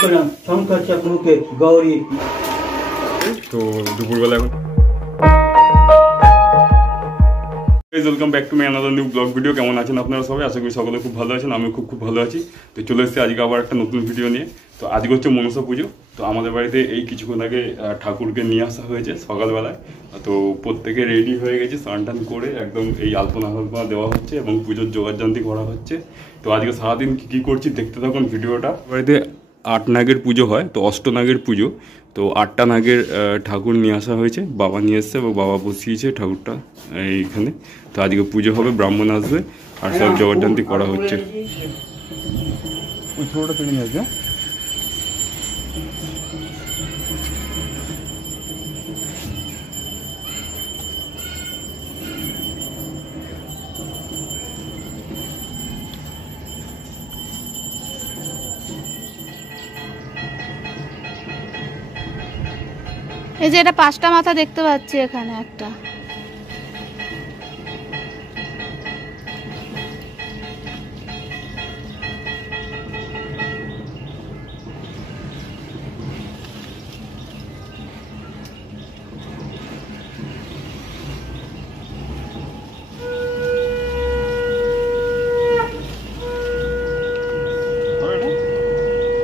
শঙ্কর চক্রকে গৌরী। তো দুপুরবেলা এখন welcome back to my another new blog video. কেমন আছেন আপনারা সবাই? আশা করি সকলে খুব ভালো আছেন। আমি খুব ভালো আছি। তো চলে এসেছি আজকে আবার একটা নতুন ভিডিও নিয়ে। তো আজকে হচ্ছে মনসা পুজো। তো আমাদের বাড়িতে এই কিছুক্ষণ আগে ঠাকুরকে নিয়ে আসা হয়েছে সকালবেলায়। তো প্রত্যেকে রেডি হয়ে গেছে, স্নান টান করে একদম এই আলপনা দেওয়া হচ্ছে এবং পুজোর জোগাড়যন্ত্রী করা হচ্ছে। তো আজকে সারাদিন কী করছি দেখতে থাকুন ভিডিওটা। বাড়িতে 8 নাগের পুজো হয়, তো অষ্টনাগের পুজো। তো 8টা নাগের ঠাকুর নিয়ে আসা হয়েছে, বাবা নিয়ে এসছে এবং বাবা বসিয়েছে ঠাকুরটা এইখানে। তো আজকে পুজো হবে, ব্রাহ্মণ আসবে আর সব জগৎযান্ত্রিক করা হচ্ছে। ওই ছোটটা থেকে নিয়ে আসবে। এই যে এটা 5টা মাথা দেখতে পাচ্ছি এখানে একটা।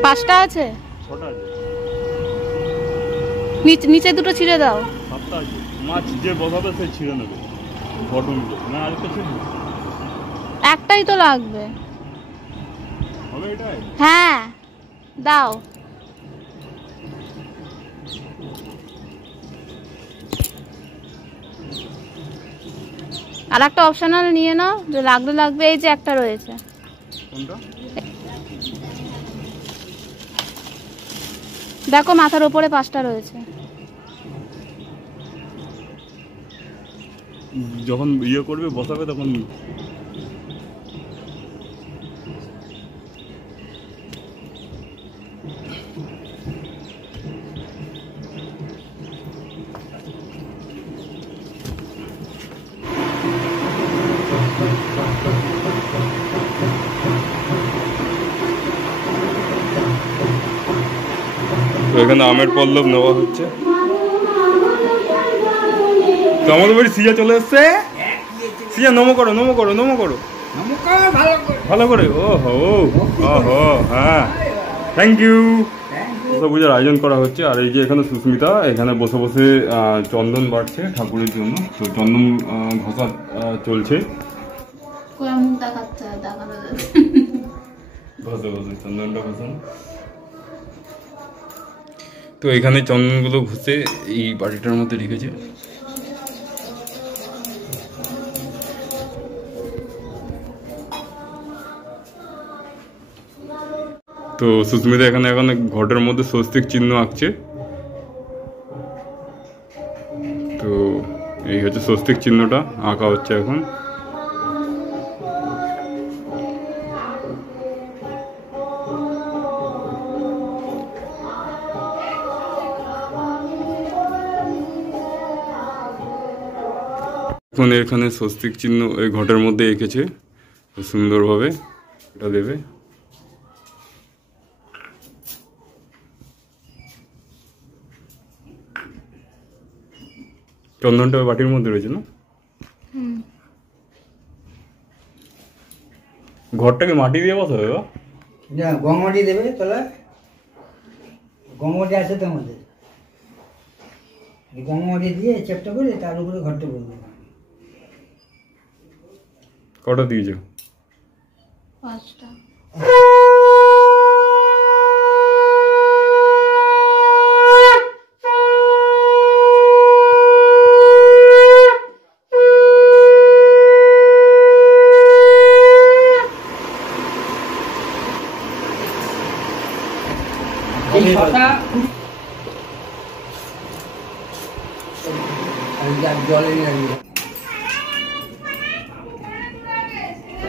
পাঁচটা আছে, নিচে দুটো ছিঁড়ে দাও। মাছ যে বসাবে সে ছিঁড়ে নেবে। না আরেকটা ছিঁড়ে একটাই তো লাগবে। হবে এটাই? হ্যাঁ দাও। আর একটা অপশনাল নিয়ে নাও, যে লাগবে। এই যে একটা রয়েছে। কোনটা? দেখো মাথার উপরে 5টা রয়েছে। যখন ইয়ে করবে বসাবে তখন তো এখানে আমের পল্লব নেওয়া হচ্ছে। তো আমাদের বাড়ি সিজা চলে এসছে। সিজা নমো করো ভালো করে। ওহো হ্যাঁ, থ্যাংক ইউ। পুজোর আয়োজন করা হচ্ছে। আর এই যে এখানে সুস্মিতা এখানে বসে বসে চন্দন বাড়ছে ঠাকুরের জন্য। তো চন্দন ঘষা চলছে। চন্দনটা ঘষান। তো এখানে চন্দনগুলো ঘষে এই বাড়িটার মধ্যে রেখেছে। তো সুস্মিতা এখানে এখন ঘটের মধ্যে স্বস্তিক চিহ্ন আঁকছে। তো এই হচ্ছে স্বস্তিক চিহ্নটা আঁকা হচ্ছে এখন। এখন এখানে স্বস্তিক চিহ্ন এই ঘটের মধ্যে এঁকেছে সুন্দরভাবে। এটা দেবে। চন্দনটা বাটির মধ্যে রয়েছে না? ঘরটাকে মাটি দিয়ে বসাবে? গঙ্গমাটি দেবে তাহলে। গঙ্গমাটি আছে তো আমাদের, গঙ্গমাটি দিয়ে চেপটা করে তার উপরে ঘরটা বলবে। কটা দিয়েছ? 5টা। জলে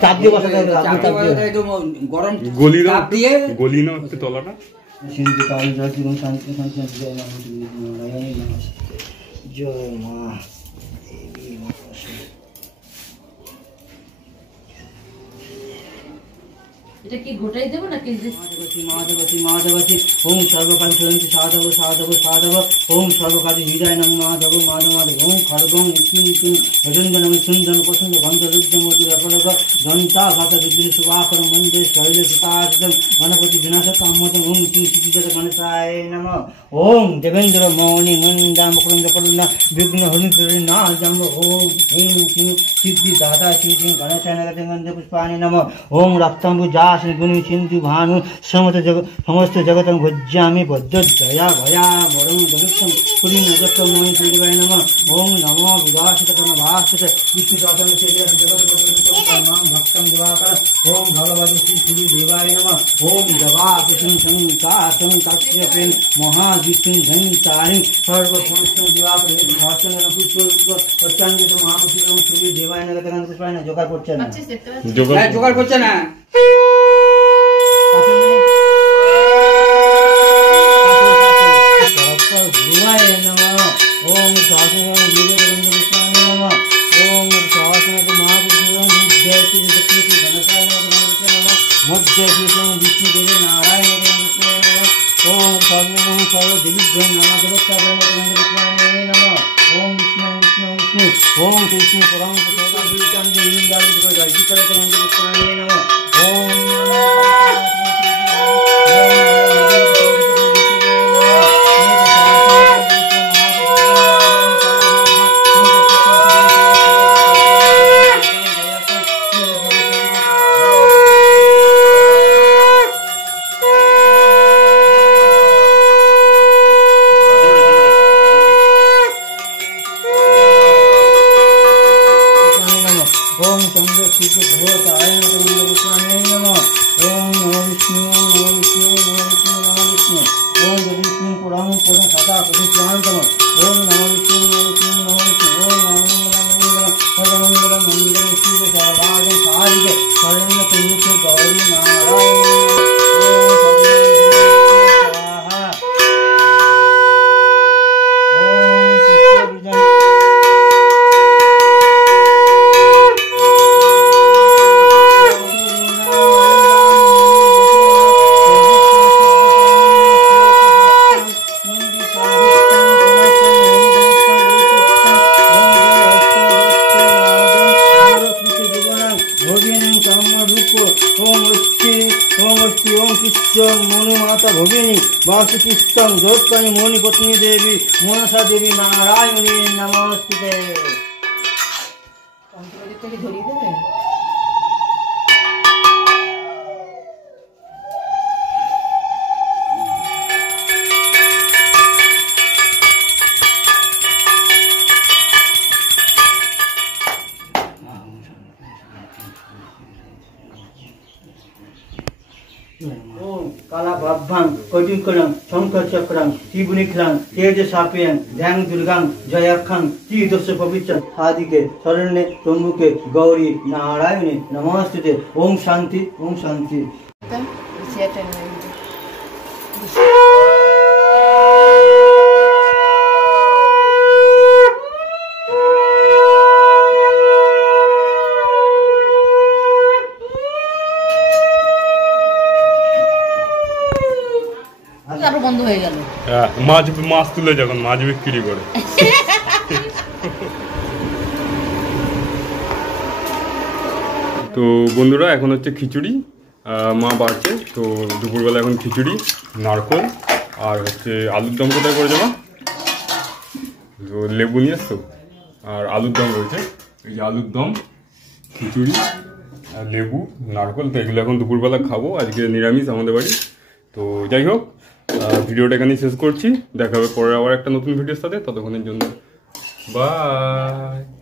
চাপ দিয়ে বসাতে হবে। গরম গলি না একটু তলাটা। জয় মা। এটা কি গোটাই দেবো নাকি? মাধবতী মাধবতী ওম সর্বকাল সরন্তি সাধব সাধব সাধব ওম সর্বকালী হৃদয় নম মাধব মাধব মাধব ওম খড়গং ইতিম হৃদঙ্গনম সুন্দর পছন্দ গন্ধরুদ্রমতি রপরগ ঘন্টা ঘাত বিদ্যুৎ শুভাকর মন্দির শৈল সুতাজিতম গণপতি বিনাশ কাম্মতম ওম সিং সিদ্ধিজত গণেশায় নম ওম দেবেন্দ্র মৌনি মন্দা মুকুন্দ করুণা বিঘ্ন হরিণ না জন্ম ওম হিং সিং সিদ্ধি দাতা শ্রী সিং গণেশায় নগর গন্ধ পুষ্পানি নম ওম রক্তাম্বু जास गुणी सिंधु भानु समस्त जगत भज्यामि भद्रदया भया वरं जगत्सं पुरी नजक मोहि सूर्यवाय नमः ओम नमो विदासित कर्णभासित विष्णु शासन सेव्य जगत नाम भक्तं दिवाकर ओम भगवती श्री सूर्य देवाय नमः ओम जवा कृष्ण संकासं तस्य प्रेम महाविष्णु धन्तारि सर्व पुरुषं दिवाकर हे भाषण पुष्प पचांगित महाविष्णु सूर्य देवाय नगत पुष्पाय न जोगाड़ করছে না জোগাড় করছে না ओम कृष्ण पुराण वासुकिष्टं जोत्कनि मोनि पत्नी देवी मनसा देवी नारायणी नमस्ते থেকে ধরিয়ে দেবে। काला भव्यां कटिकलं शंकर चक्रं त्रिभुनिखलं तेज साप्यं ध्यान दुर्गां जयाखं त्रिदश पवित्र आदिके शरण्ये त्र्यंबके गौरी नारायणी नमस्ते ओम शांति ओम शांति। বন্ধ হয়ে গেল। মাছ তুলে যখন মাছ বিক্রি করে। তো বন্ধুরা এখন হচ্ছে খিচুড়ি মা বাড়ছে, তো দুপুরবেলা এখন খিচুড়ি নারকোল আর হচ্ছে আলুর দম কোথায় করে যাবা, তো লেবু নিয়ে এসছো আর আলুর দম রয়েছে, এই যে আলুর দম খিচুড়ি আর লেবু নারকোল, তো এগুলো এখন দুপুরবেলা খাবো, আজকে নিরামিষ আমাদের বাড়ি। তো যাই হোক ভিডিওটা এখানেই শেষ করছি, দেখা হবে পরে আবার একটা নতুন ভিডিওর সাথে, ততক্ষণের জন্য বাই।